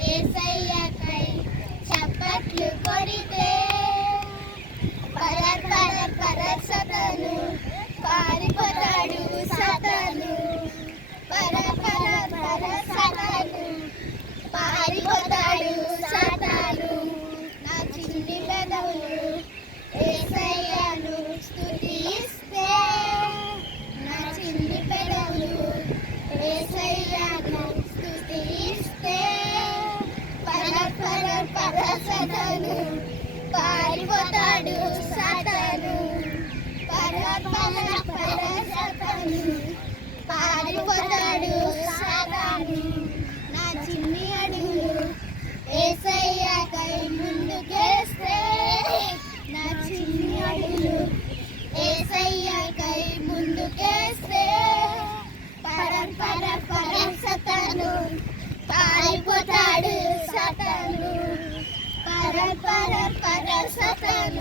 యేసయ్యకై చప్పట్లు కొడితే పరర్ పరర్ పరర్ సతను పారిపోతాడు సతను పరర్ పరర్ పరర్ సతను పారిపోతాడు సతను నా చిన్ని పెదవులు యేసయ్యను స్తుతిస్తే నా చిన్ని పెదవులు యేసయ్యను స్తుతిస్తే పరర్ పరర్ పరర్ సతను పారిపోతాడు సతను పరర్ పరర్ పరర్ సతను పారిపోతాడు సతను నా చిన్ని అడుగులు యేసయ్యకై ముందుకేస్తే నా చిన్ని అడుగులు యేసయ్యకై ముందుకేస్తే పరర్ పరర్ పరర్ సతను పారిపోతాడు సతను పరర్ పరర్ పరర్ సతను